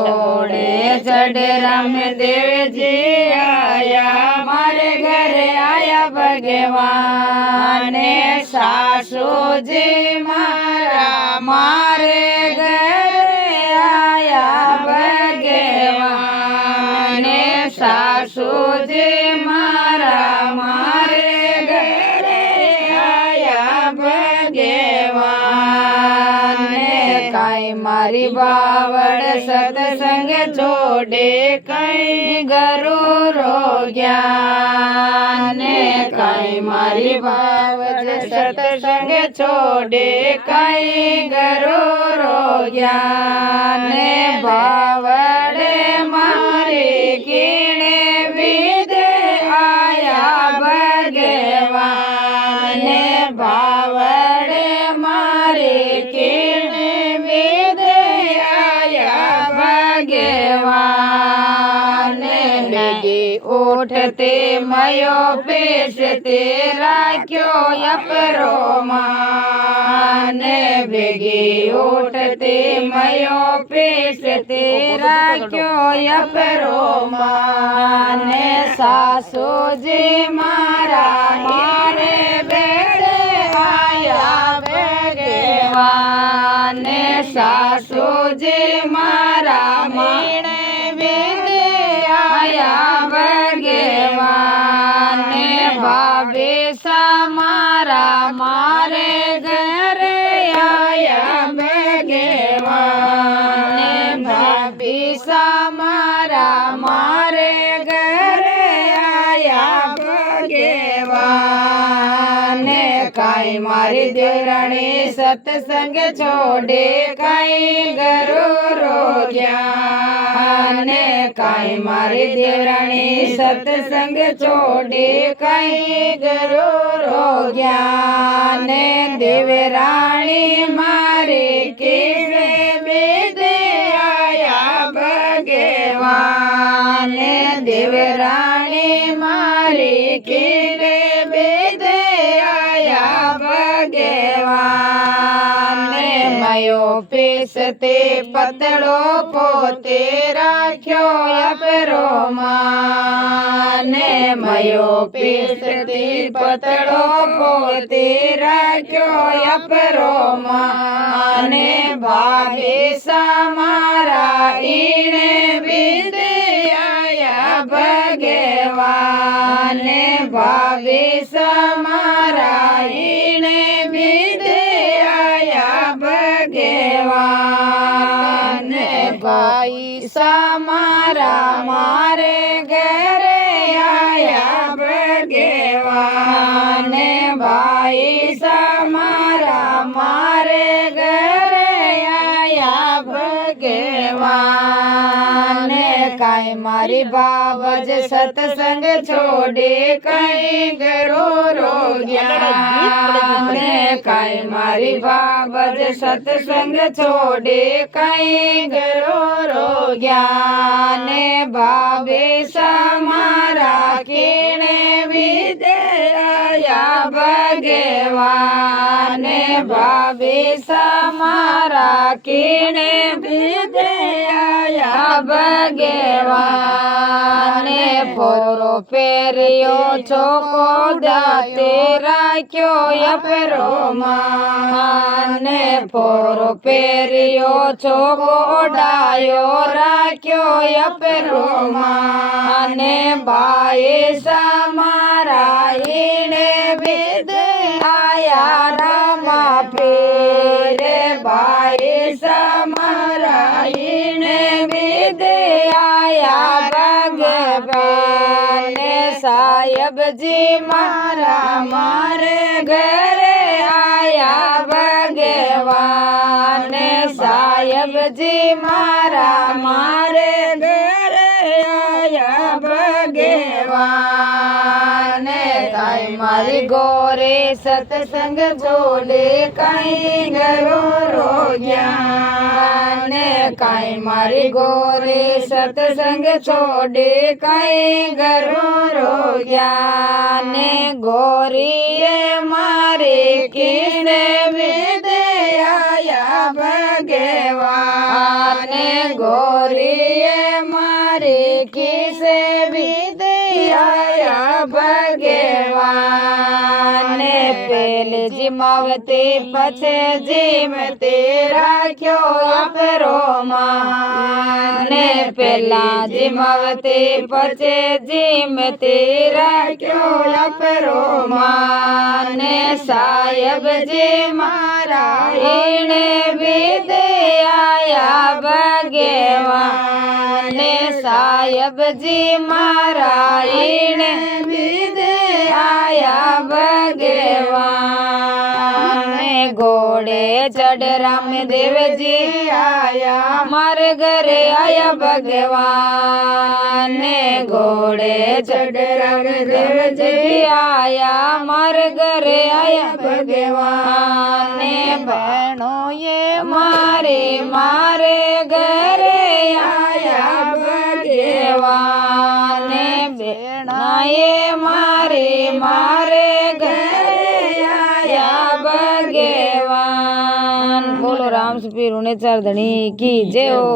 घोड़े चढ़े रामदेव जी आया, मारे घरे आया भगवान। सासू जी मारा मारे घरे आया भगवान। सासू जी मारा मारे घरे आया भगवान। काई मारी बावड़ सत्संग छोड़े, कई गरुरो ज्ञान। काई मारी बावड़ सत्संग छोड़े, कई गरुरो ज्ञान। बावड़े मारे कीणे विद आया भगवान। बावड़े मारे कीणे विद आया भगवान। बेगी उठते मयो पेशते राख्यो अपरो मान। बेगी उठते मयो पेशते राख्यो अपरो मान। सासू जी मारा मारे बेड़े आया भगवान। सासू जी मारा मारे बेड़े आया भगवान। भाभी सा मारा मारे घरे आया भगवान। भाभी सा मारा मारे घरे आया भगवान। काई मारी देराणी सत्संग छोड़े, काई गरुरो ज्ञान। काई मारी देराणी सत्संग छोड़े, काई गरुरो ज्ञान। देवराणी मारे कीणे विद आया भगवान। देवराणी मारे कीणे विद आया भगवान। मयो पेसते पतड़ो पोते राख्यो अपरो मान। मयो पेसते पतड़ो पोते राख्यो अपरो मान। भाभी सा मारा ईणे विद आया भगवान। भाभी सा मारा ईणे विद आया भगवान। भाई सा मारा मारे घरे आया भगवान। भाई सा मारा मारे घरे आया भगवान। काई मारी बावज सत्संग छोड़े, कई गरुरो ज्ञान। काई मारी बावज सत्संग छोड़े, कई गरुरो ज्ञान। भाभी सा मारा कीणे विद आया भगवान। भाभी सा मारा कीणे विद आया भगवान। पोरो पेरियो छोको दाते राख्यो अपरो मान। पोरो पेरियो छोको डायो राख्यो अपरो मान। भाई सा मारा ईणे विद आया रामा पीर। भाई सा मारा ईणे विद आया भगवान। साहेब जी मारा मारे घरे आया भगवान। साहेब जी मारा मारे घरे आया भगवान। काई मारी गोरे सत्संग छोड़े, काई गरुरो ज्ञान। काई मारी गोरे सत्संग छोड़े, काई गरुरो ज्ञान। गोरिये मारे कीणे विद आया भगवान। गोरी किसे विद्या भगवान पहले जिमावती पछे जिमती राख्यो अपरो मान पहला जिमावती पछे जिमती राख्यो अपरो मान साहेब जी मारा इने विद्या भगवान साहेब जी मारा इने विद्या भगवान घोड़े चढ़ रामदेव जी आया मारे घरे आया भगवान घोड़े चढ़ रामदेव जी आया मारे घरे आया भगवान बहनों ये मारे मारे घरे आया भगवान बेना ये मारे मारे घरे आया भगवान। बोलो राम सुपीर उन्हें चार धनी की जय हो।